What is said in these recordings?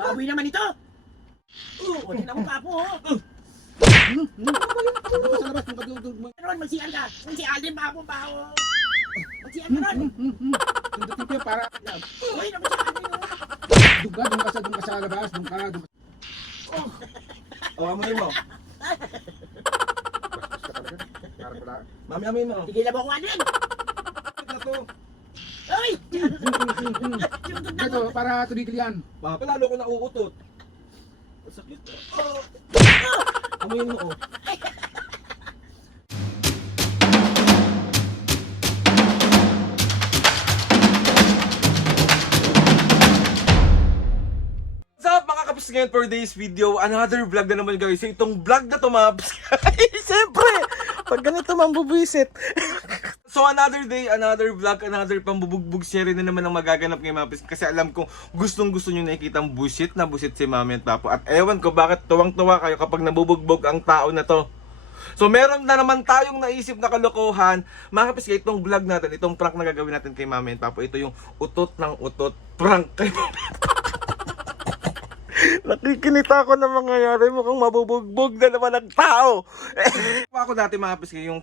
Baboy naman ito. O, tingnan mo pa po. Sa labas, kung kadudog mo. Ron, magsiyan ka. Magsiyan din pa po ba? Magsiyan ka ron. Sundutin ko para Uy, nabasaan din. doon ka sa labas, doon ka. O, amoy mo. Mami, amoy mo. Tigilan mo ko din. Na to. Uy! Ito, para tuloy-tuloyan. Baka lalo ko nauutot. Sakit. Oh. Amoy mo, oh. What's up mga kaps, ngayon for this video, another vlog na naman guys. So, itong vlog na to mga kaps, siyempre, pag ganito mambubuisit. So another day, another vlog, another pambubugbog series na naman ang magaganap ngayon mga kaps. Kasi alam kong gustong gusto nyo nakikita ang busit na busit si Mami at Papo. At ewan ko bakit tuwang-tuwa kayo kapag nabubugbog ang tao na to. So meron na naman tayong naisip na kalokohan. Mga kapis, itong vlog natin, itong prank na gagawin natin kay Mami at Papo, ito yung utot ng utot prank kay Mami at Papo. Nakikinita ako na mangyayari, mukhang mabubugbog na naman ang tao. Ako dati mga kapis, yung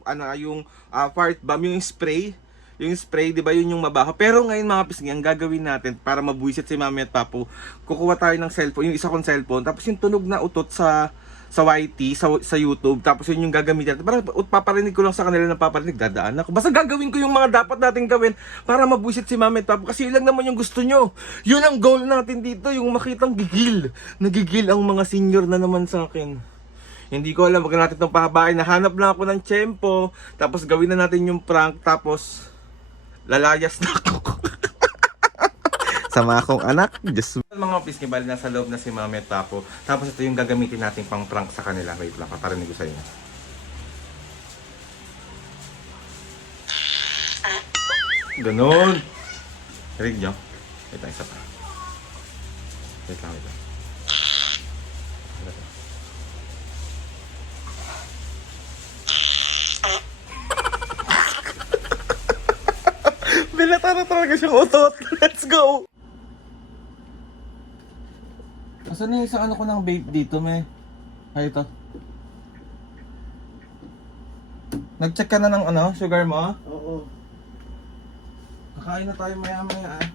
fart bomb, yung spray. Yung spray, di ba yun yung mabaho? Pero ngayon mga kapis, ang gagawin natin para mabuisit si Mami at Papo, kukuha tayo ng cellphone, yung isa kong cellphone, tapos yung tunog na utot sa YT, sa YouTube, tapos yun yung gagamitin natin. Parang paparinig ko lang sa kanila ng paparinig, dadaan ako. Basta gagawin ko yung mga dapat natin gawin para mabuisit si Mami at Papo. Kasi yun lang naman yung gusto nyo. Yun ang goal natin dito, yung makitang gigil. Nagigil ang mga senior na naman sa akin. Hindi ko alam, wag natin itong pahabain. Nahanap lang ako ng tiyempo, tapos gawin na natin yung prank, tapos lalayas na ako. Sama akong anak, just mga piskibal, nasa loob na si Mami at Papo. Tapos ito yung gagamitin natin pang prank sa kanila. Wait lang, paparinig ko sa inyo. Ganon. Rinig nyo? Wait lang, isa pa. Wait lang. Binata na talaga siyang utot. Let's go! Asan na yung isang ano ko ng vape dito, me? Ay, ito. Nag-check ka na ng ano, sugar mo? Oo. Kakain na tayo maya-maya ah.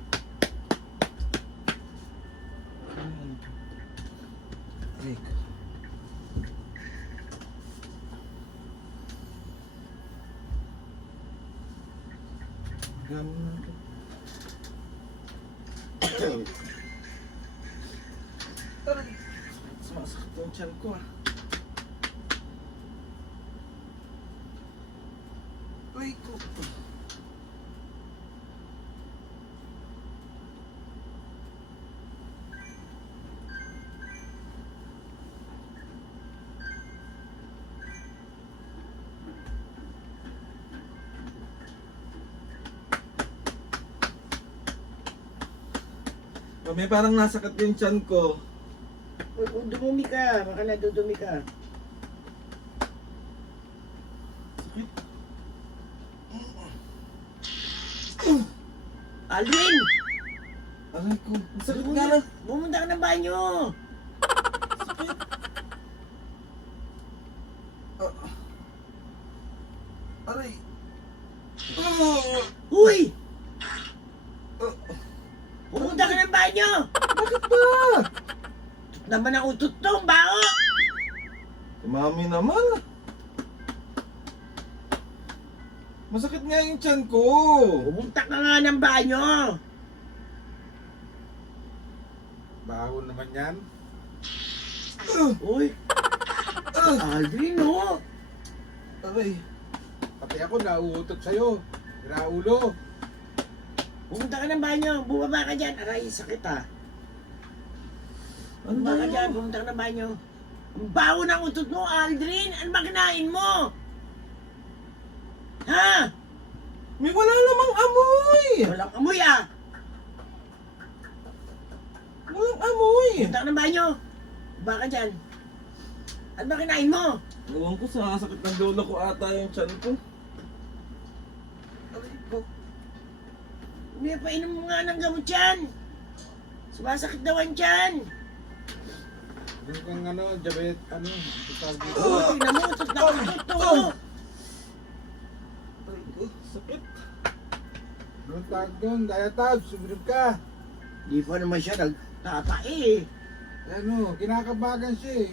Aray! Sumasakit yung tiyan ko ah. Uy ko. May parang nasakit yung tiyan ko. Dumumi ka. Baka nadudumi ka. Sakit. Alvin! Aray ko. Sakit nga lang. Bumunta ka ng banyo. Sakit. Aray. Uy! Pumunta ka ng banyo! Bakit ba? Naman ang utot to, ang bao! Si Mami naman. Masakit nga yung tiyan ko. Pumunta ka nga ng banyo! Baho naman yan. Uy! Alvin, no? Aray. Pati ako nauutot sa'yo. Iraulo. Pumunta ka ng banyo, bumaba ka dyan. Aray, sakit ah. Ano Bumaba ka ba dyan, yan? pumunta ka ng banyo. Ang baho ng utot mo, Aldrin! Ano ba kinain mo? Ha? May wala namang amoy. Walang amoy ah! Walang amoy. Pumunta ka ng banyo. Bumaba ka dyan. Ano ba kinain mo? Ewan ko, sa sakit ng lolo ko ata yung tiyan ko. Aray ko. May painom mo nga ng gamot yan. Sumasakit daw ang tiyan. Yung kang ano, jabet, ano, tawag dito. Oh, tingnan mo, utot na utot to. Aray ko, sakit. Doon tawag doon, diatab, sumunod ka. Di pa naman siya nagtatae. Ano, kinakabagan siya eh.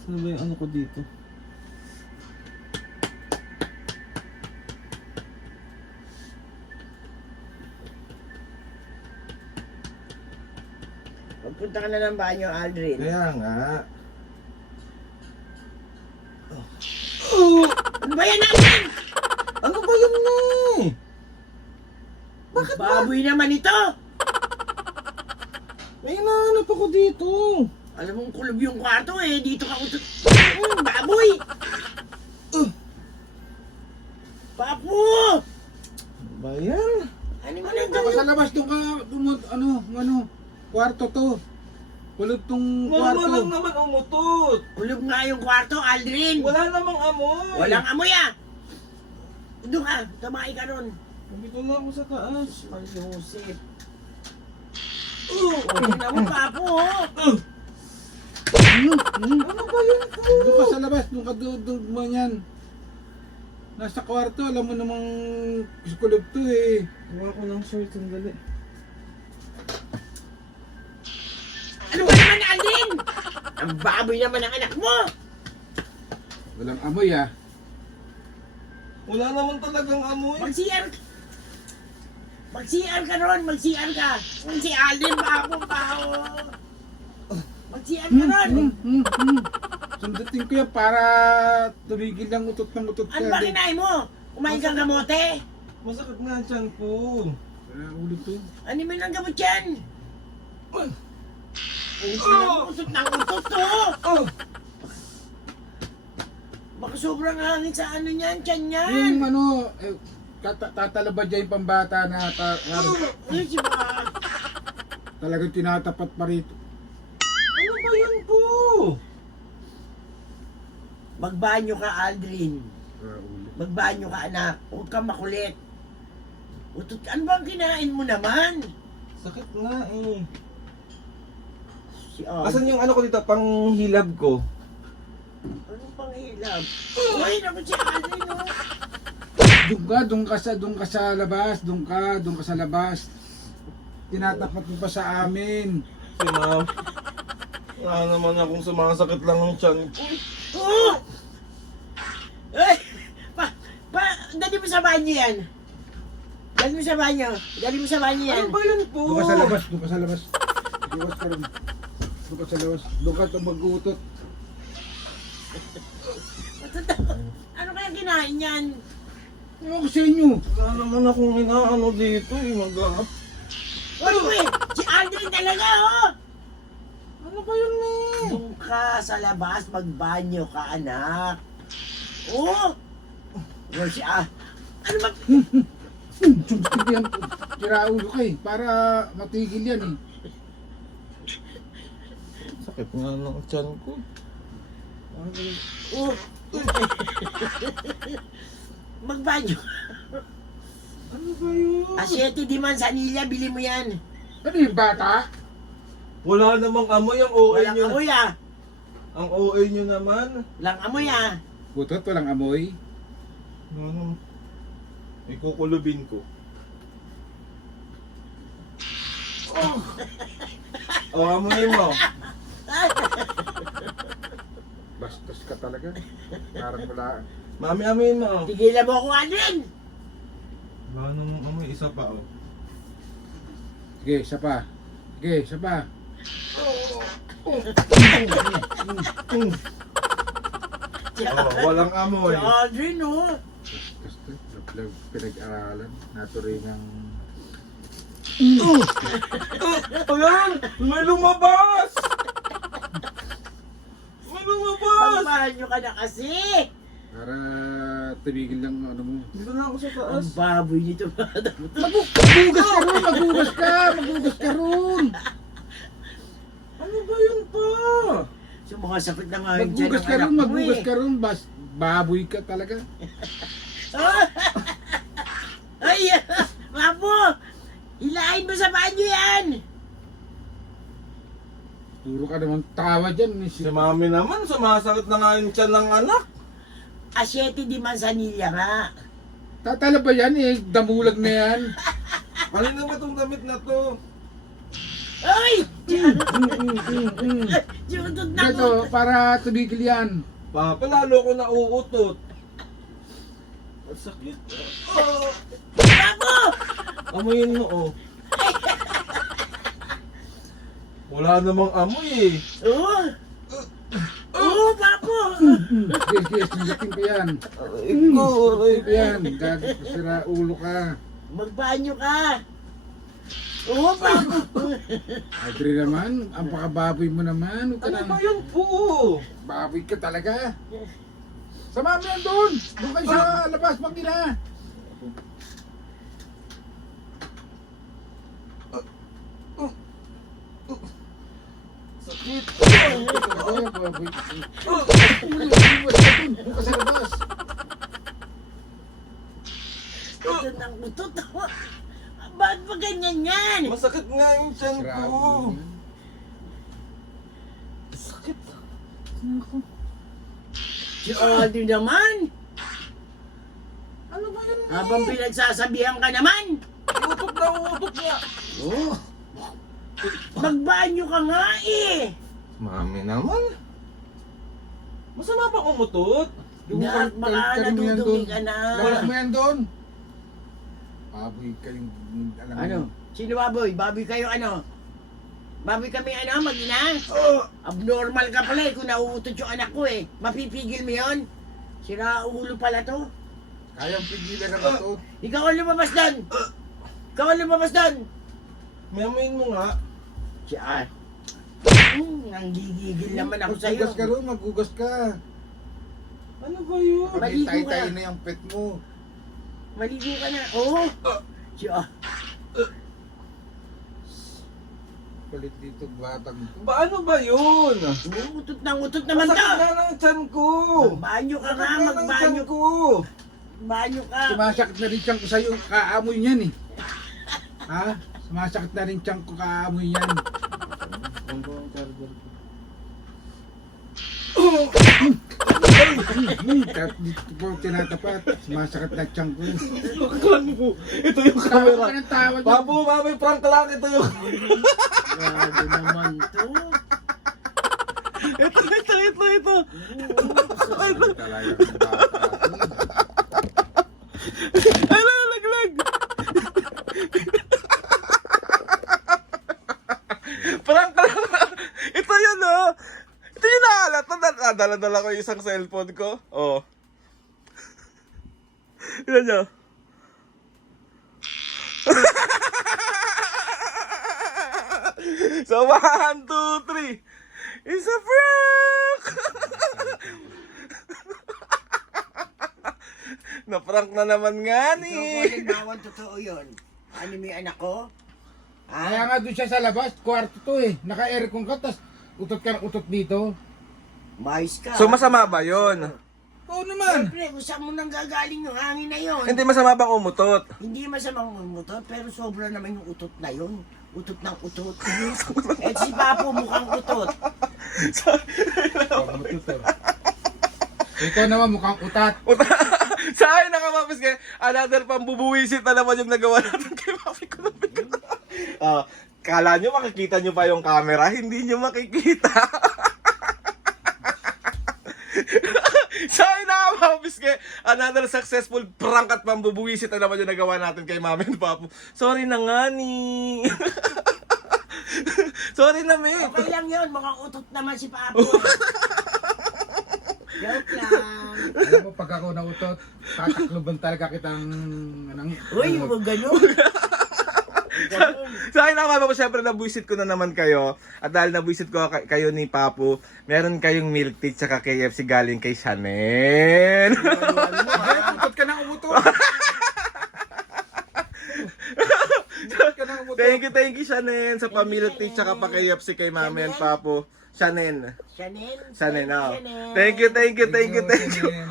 Saan ba yung ano ko dito? Magpunta ka na ng banyo, Aldrin. Kaya nga. Ano ba yan, Aldrin? Ano ba yun na eh? Bakit ba? Baboy naman ito. May hinahanap ako dito. Alam mong kulob yung kwarto eh. Dito ka utot. Baboy! Papo! Ano ba yan? Ano mo Doon ka nang sa labas, doon ka, ano, kwarto to. Kulot tong Wala kwarto. lang naman umutot. Kulob nga yung kwarto, Aldrin. Wala namang amoy. Walang amoy ah. Doon ka. Tamay ka ron. Nandito na ako sa taas. Mang Joseph. Tingnan mo, Papo. Ano ba yun po? Doon ka sa labas, doon ka doon mo yan. Nasa kwarto, alam mo namang kulot to eh. Gawa ko ng short, sandali. Ano ba naman, Aldrin? Ang baboy naman ang anak mo. Walang amoy ah. Wala naman talagang amoy. Mag-CR. Mag-CR ka ron. Mag-CR ka. Kung si Aldrin, Papo, Papo. Mag-CR ka ron. Sundutin ko yan para tumigil lang utot ng utot ka. Ano ba kinain mo? Kumain kang gamote? Masakit nga ang tiyan ko. Wala ulit to. Ano mo ng gamot yan? Utot ng utot to. Baka sobrang hangin sa ano niyan, tiyan niyan. Yung ano, tatalabad dyan yung pambata na Ay, si ba? talagang tinatapat pa rito. Ano ba yun po? Magbanyo ka, Aldrin. Ulit. Magbanyo ka, anak. Huwag kang makulit. Utot, ano bang kinain mo naman? Sakit nga eh. Si Asan yung ano ko dito, panghilab ko? Anong panghilab? Uy, naman si Aldrin, oh. Doon ka sa labas, doon ka sa labas. Tinatapat mo pa sa amin. Si ma'am. Wala naman akong sumasakit lang ng tiyan ko. Oh! Ay! Dali mo sa banyo yan. Dali mo sa banyo. Dali mo sa banyo yan. Ano ba yun po? Doon ka sa labas, doon ka sa labas. Iwas ka rin. Doon ka sa labas. Doon ka mag-uutot. Ano kaya kinain yan? Ewan ko sa inyo. Wala naman akong inaano dito eh. Uy! Si Aldrin talaga, oh! Ano ba yun eh? Doon ka sa labas, magbanyo ka, anak. Oh! Ano siya? Ano ba? Sumskip yan. Kiraulo ka eh. Para matigil yan eh. Sakit nga ng tiyan ko. Oh! Magbanyo. Ano ba yun? Asyete di man sanilya, bili mo yan. Ano yung bata? Wala namang amoy ang OA Walang nyo. amoy ah. Ang OA nyo naman. Walang amoy ah. Butot, walang amoy. Ano? Ikukulubin ko. Oh, amoy mo. Bastos ka talaga. Parang wala. Mami, amoy mo. Tigilan mo ako, Aldrin. Wala namang amoy. Isa pa oh. Sige, isa pa. Sige, isa pa. Oh, walang amoy. Si Aldrin, oh. Gusto, pinag-aralan. Naturingang... Ayan! May lumabas! May lumabas! Magbanyo ka na kasi. Para tumigil lang ano mo. Dito na ako sa Ang taas. baboy nito. Magugas ka ron! Magugas ka! Magugas ka ron! Ano ba yun pa? Sumakasakit na nga yung tiyan Magugas ng ka anak ron! mo Magugas eh. ka ron! Baboy ka talaga. Ay! Mapo! Hilahin mo sa banyo yan! Puro ka naman tawa dyan. Si mami naman, sumasakit na nga yung tiyan ng anak. Asyete di Manzanilla nga. Tatala ba yan eh? Damulag na yan. Kanina ba itong damit na to? Ay! Jutot na Ito, para tumigil yan. Papa, lalo ko na uutot. Ang sakit. Oh, Papo! amoyin mo, oh. Wala namang amoy eh. Oo! Oo, Papo! Yes, singgating ko yan. Ikaw, aray Ito yan, gago ko sira ulo ka. Magbanyo ka! Oo, Papo! Adri naman, ang pakababoy mo naman. Huwag ka Ano nang ba yun po? baboy ka talaga. Sa mami yan doon. Doon kayo sa labas, makina. Sakit. Ay, baboy. Doon ka sa labas. Ito ng utot ako. Bakit ba ganyan yan? Masakit nga yung tiyan Sira ko. ulo. Sakit. Si Aldi naman! Ano ba yun? Habang pinagsasabihan ka naman! Utot na utot nga. Oo! Magbanyo ka nga eh! Mami naman. Masama pa umutot? Yung Na, baka kalkalin mo yan nadudumi doon. ka na. Labas mo yan doon. Baboy kayong alam mo. Ano? Sino baboy? Baboy kayo ano? Baboy kami ano? Mag-ina? Abnormal ka pala eh kung nauutot yung anak ko eh. Mapipigil mo yun? Sira ulo pala to. Kayang pigilan na ba ito? Ikaw ang lumabas doon! Ikaw ang lumabas doon! Mayamin mo nga. Siya. Nanggigigil naman ako sa'yo. Maghugas ka rin, maghugas ka. Ano ba yun? Maligo ka. Tay-tay na yung pet mo. Maligo ka na. Oo. Siya. Palit dito, batang ito. Ba ano ba yun? Utot ng utot naman Masakit to. na ng tiyan ko. Magbanyo ka nga, Masakit na ng magbanyo. tiyan ko. Banyo ka. Sumasakit na rin tiyang ko sa'yo, kaamoy niyan eh. Ha? Sumasakit na rin tiyang ko, kaamoy niyan. Kahit dito po tinatapat, sumasakit na tiyang ko. Lukan mo. Ito yung Tawa camera. ka ng tawa dyan. Babu, mami, prank lang. Ito yung... Grabe naman to. Ito. Talaga ang bata. Ay, lalaglag. Prank lang. Ito yun, oh. Ito yung nakalat. Dala-dala ko yung isang cellphone ko. Oh. Yan nyo. So, 1, 2, 3. It's a prank! Na-prank na naman nga Ikaw ni. bawal totoo yun. Ano mo yung anak ko? Kaya nga doon siya sa labas, kwarto to eh. Naka-aircon ka, tas utot ka ng utot dito. Mais ka. So, masama ba yun? Oo naman. Siyempre, kung saan mo nang gagaling yung hangin na yun. Hindi masama bang umutot? Hindi masamang umutot, pero sobra naman yung utot na yun. Utot ng utot. Eh si Papo mukhang utot. Huwag mo to. Ikaw naman mukhang utat. Sa akin nakamapis kayo, another pambubuwisit na naman yung nagawa natin kay Mami ko na bigla. Kala nyo makikita nyo pa yung camera, hindi nyo makikita. Sa akin nakamapis kayo, another successful prank at pambubuwisit na naman yung nagawa natin kay Mami and Papo. Sorry na nga ni. Sorry na, me. Okay lang yun, mukhang utot naman si Papo. Joke lang. Alam mo, pag ako nautot, tatakloban talaga kitang... Uy, huwag ganun. Sa akin naman po, syempre nabuisit ko na naman kayo. At dahil nabuisit ko kayo ni Papo, meron kayong milk tea tsaka KFC galing kay Chanel. Ay, utot ka na umutot. Thank you Chanel sa pa-milk tea tsaka pa KFC kay Mami and Papo. Chanel. Chanel. Oh. Thank you.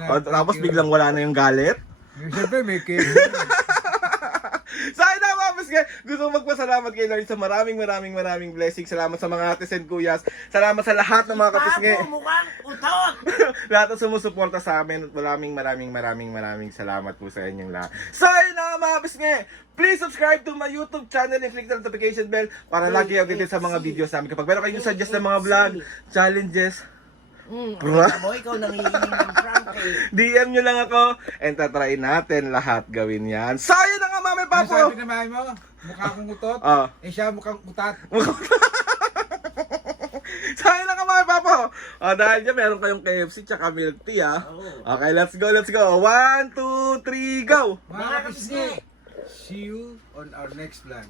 O, tapos biglang wala na yung galit. Siyempre, may cake. Sa akin naman, pisngi, gusto ko magpasalamat kay Lord sa maraming blessings. Salamat sa mga ates and kuyas. Salamat sa lahat ng mga kapisngi. Papo, mukhang utot. Lahat ng sumusuporta sa amin. Maraming salamat po sa inyong lahat. So, yun na nga mga pisngi. Please subscribe to my YouTube channel and click the notification bell para lagi updated sa mga videos namin. Kapag meron kayong suggest ng mga vlog, challenges, Bro, ikaw nangihingi ng prank eh. DM nyo lang ako and tatry natin lahat gawin yan. So, yun na nga mami Ano papo! sabi na mami mo? Mukha akong utot? Ah. Eh siya mukhang utat. So, yun na nga mami papo! Dahil dyan meron kayong KFC tsaka milk tea Okay, let's go! 1, 2, 3, go! Mga kapisngi, see you on our next vlog.